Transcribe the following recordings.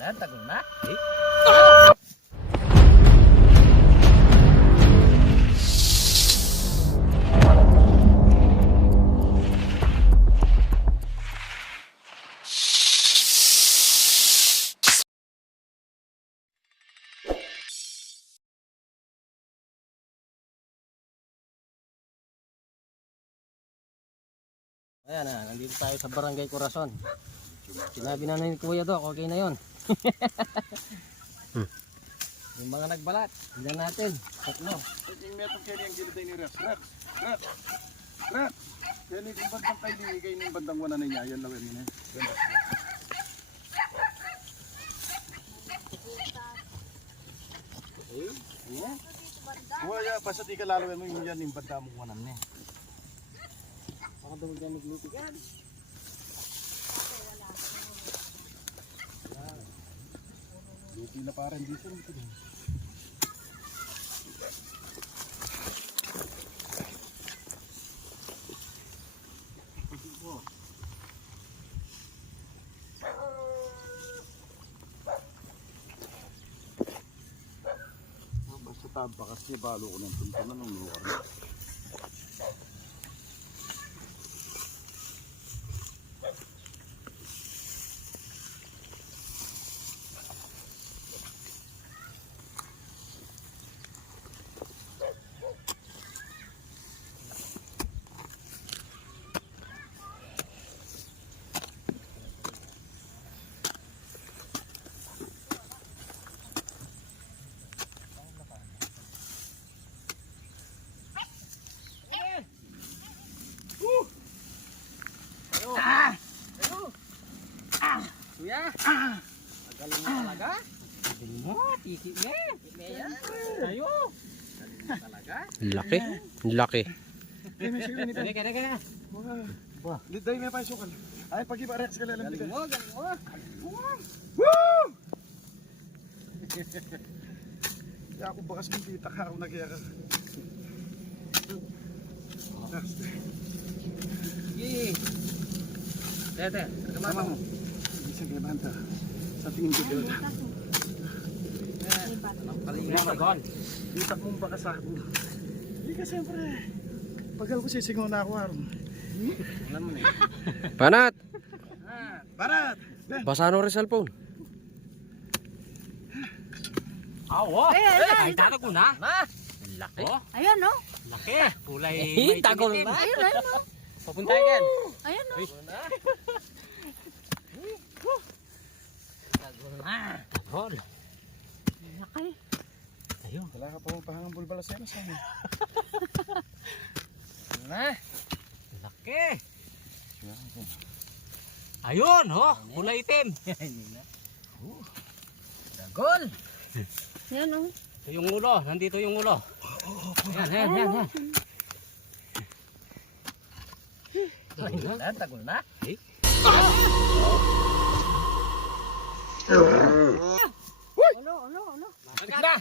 Tagol na. Ayan na, nandito tayo sa Barangay Corazon. Sinabi na ni Kuya Doc, okay na yun. Yung mga nagbalat, hindi natin. Tatlo. Yung metong kaya niyang gilid ni Rex. Rex! Yan yung bandang kayo nimigay ng bandang wana na niya. Yan lawin mo na. Ayan. Kuya, basta di ka lalawin mo yung yan yung bandang mong wanan niya. Baka daw dyan nagluto yan. Luti na parang dito. Basta tamba kasi balo ko ng tuntunan ng lugar na. Kuya! Magaling mo talaga? Magaling mo, tiki me! Yan! Ayo! Magaling mo talaga? Laki. Laki. Kaya. Liday may pa sukal. Ay pag-iba Rex ka lalang Galing dito. mo, galing mo! Woo! Kaya ako bakas kung kita ka ako nagyaya ka. Sige! Tete, Tama mo. Hindi sa gabanta. Sa tingin ko dito. Kalinga ka doon. Kita mong bakas ako. Hindi ka siyempre. Pag ako sisingaw na ako aron. Alam mo na eh. Panat! Parat! Basa no rin cellphone. Awo! Ay, tago na! Laki! Ayan no? Laki! Kulay may tagol na! Ayun, ayun no? Papunta yan! Ayan no? Tagol na! Tagol! Laki. Ayun! Wala ka pa mong pahangang bulbala sa amin. Na! Laki! Ayun! Oh! Kulay itim! Tagol! Ayan no? Ito yung ulo! Nandito yung ulo! Yan! Tagol na! Ano? Maganda na!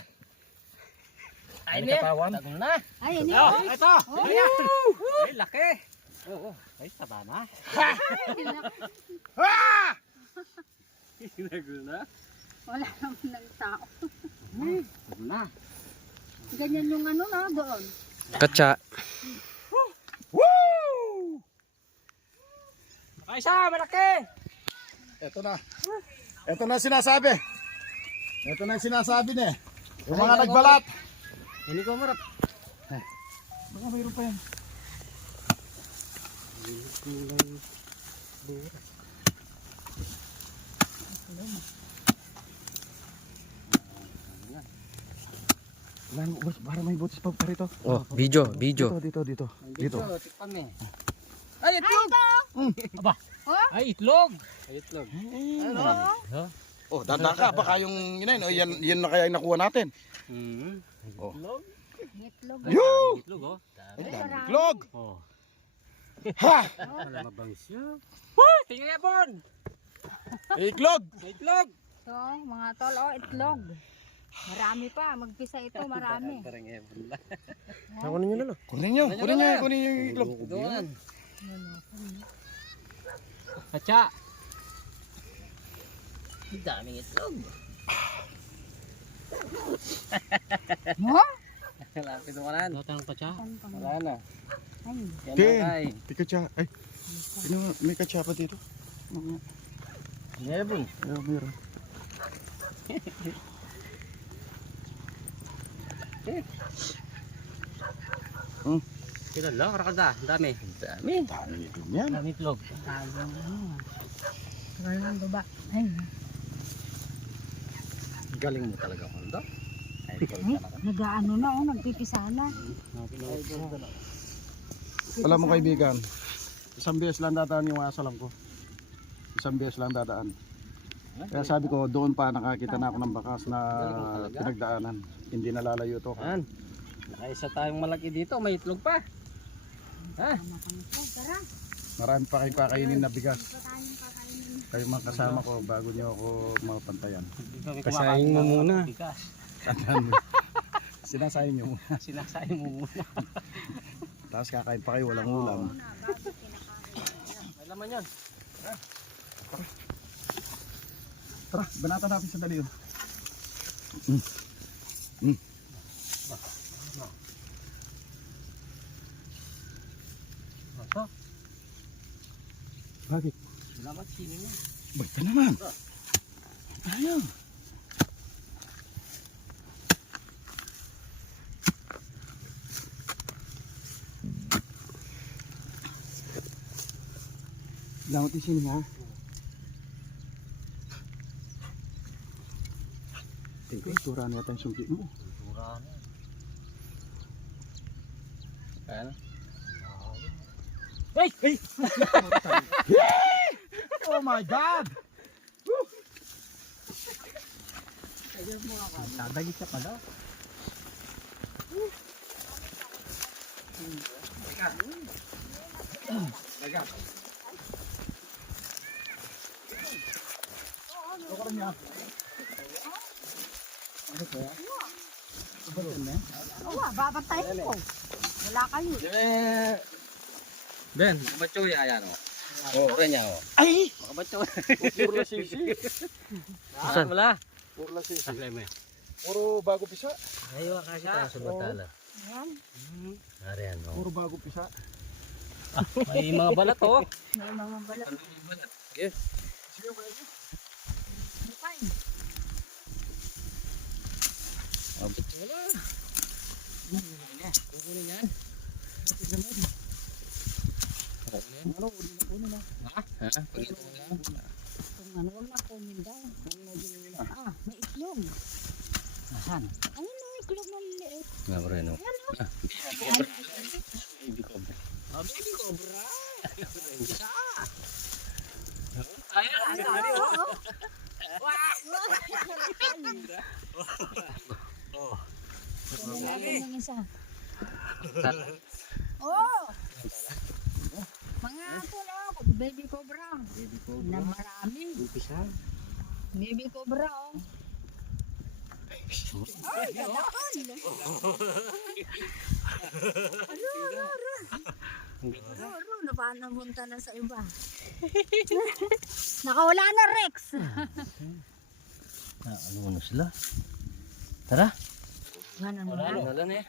Ay, tagol na! Ayan Oh, yun. ito! Ayan! Ay, laki! Oo, ay, taba na! Tagol na! Wala naman ng tao. Tagol na! Ganyan yung ano na doon. Katsa. Isa, malaki! Ito na. Ito na sinasabi. Ito na yung sinasabi niya. Yung mga nagbalat. Hindi ko marap. Baka mayroon pa yan. Para may butis pa rito. Oh, video. Dito. Tikpan eh. Ay, itlog! Aba! Ay, itlog! Ay, itlog. Ano? Oh, danda ka. Baka yung inayin. Oh, yan na kaya yung nakuha natin. Oh. Itlog? Itlog. Yoo! Itlog, oh. Ay, dami itlog. Oh. Ha! Wala mabangis yun. Hoy! Tingnan yan, Bon! Itlog! May itlog! So, mga tol, oh, itlog. Marami pa. Magpisa ito, marami. Nakunin nyo na lang. Kunin nyo yung itlog. Doon. Katsa! Ang daming itlog. Mo? Lapit mo kanan. Datang pa siya. Wala na. Ay, Yan Ken, na kay. may katsa. Ay, may katsa pa dito. Meron. Ayaw, meron. Kailan lang, karakalda. Ang dami. Ang dami. Dami ito yan. Dami itlog. tagang ano. Tagang baba. Ay, Galing mo talaga, Kondo. ay, nag-ano na oh, nagpipisa na. Alam mo kaibigan, isang beses lang dadaan yung asalam ko. Isang beses lang dadaan. Kaya sabi ko, doon pa nakakita na ako ng bakas na pinagdaanan. Hindi nalalayo to. Yan. Nakaisa tayong malaki dito. May itlog pa. Ha? Tama kami po, tara. Marami pa kayong kakainin na bigas. Ito tayong kakainin. Kayong mga kasama ko bago nyo ako mapantayan. Kasaing mo muna. Tandaan mo. Sinasayang nyo muna. Sinasayin mo muna. Tapos kakain pa kayo, walang ulam. May laman yan. Tara, banatan natin sa dali yun. Ito. Bakit? Salamat sino niya. Ba't ka naman? Ayaw. Lamot yung sino ha? Tingko, tura na yata yung sungkit mo. Tura na. Kaya na. Hey! Hey! Oh my God! Dadagit ka pala. Laga. Ano niya? Ano ko ya? Oo, babantayin ko. Wala kayo. Ben, makabatso ya ayan o. Oo, rin niya o. Ay! Makabatso. Puro sisi. Saan? Wala. Puro sisi. Saklay mo yan. Puro bago pisa. Ayaw ka siya. Sa batala. Ayan. Ariyan o. Puro bago pisa. May mga balat o. May mga balat. Yes. Sige ba yun? Mukay. Wala. Kukunin yan. Ano? Uli na. Ha? Pagkita mo lang. Kung ano, wala kunin daw. Ah, may itlog. Nasaan? Ayun o, itlog na liliit. Nga ba rin o. Ayan o. Baby cobra. Ah, baby cobra. Isa. Ayan. Ay, oo. Natin yung isa. Oh! Mga tol, baby cobra. Baby Na marami. Umpisa. Baby cobra, oh. Ay, gadakan. Aro, napanabunta na sa iba. Nakawala na, Rex. Ano na sila? Tara. Iwanan mo na. Wala na eh.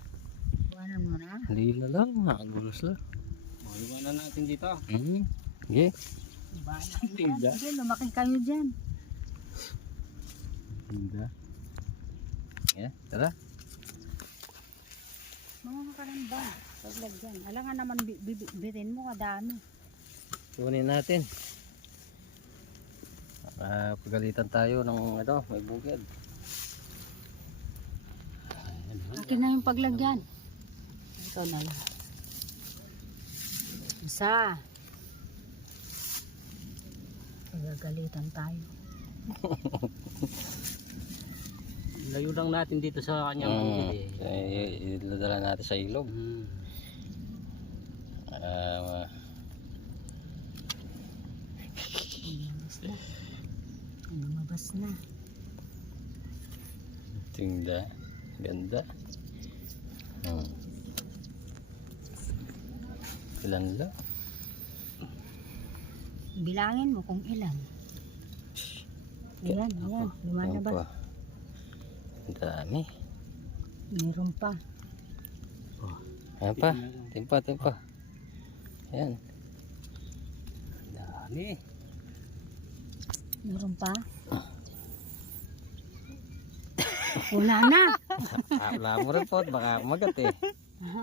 Iwanan mo na. Hindi na lang. Nakagula sila. Iwanan natin dito. Okay. Tinda. Sige, lumaki kayo dyan. Tinda. Yeah, tara. Mga makaranda. Paglagyan. Alam nga naman, bitin mo kadami. Kunin natin. Pagalitan tayo ng may bukid. Akin na yung paglagyan. Ito na lang. Isa. Pagagalitan tayo. Layo lang natin dito sa kanyang bukid eh. Iladala natin sa ilog. Lumabas na. Tinda. Ganda. Ilan lang? Bilangin mo kung ilan. Ayan, ayan. Lumalabas. Opo. Ang dami. Meron pa. Ayan pa. Timpa. Ayan. Dami. Meron pa. Wala na. Wala mo rin po. Baka kumagat eh.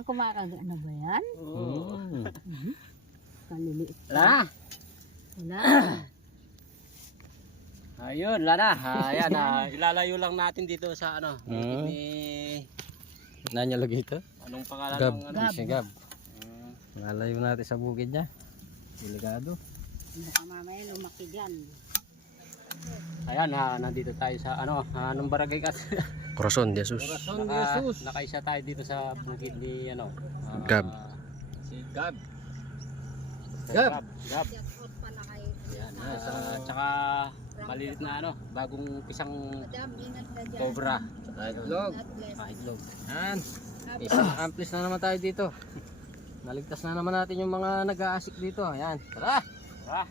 Kumakagat na ba yan? Kaliliit. Wala. Wala. Ayun, wala na. Ayan, ilalayo lang natin dito sa ano. Hmm. Ni Nanyalog ito. anong pangalan Gab. ng ano? Gab. Si Gab. Nalayo natin sa bukid niya. Delikado. Baka mamaya lumaki dyan. Ayan, nandito tayo sa ano, anong barangay ka? Corazon de Jesus. Corazon de Jesus. Nakaisa tayo dito sa bukid ni ano. Gab. Si Gab. Gab. Gab. Jackpot pala kayo. Ayan, tsaka malilit na ano, bagong pisang Madam, ingat na dyan. cobra. Itlog. God bless. Itlog. Yan. Isang amplis na naman tayo dito. Naligtas na naman natin yung mga nag-aasik dito. Ayan. Tara! Tara!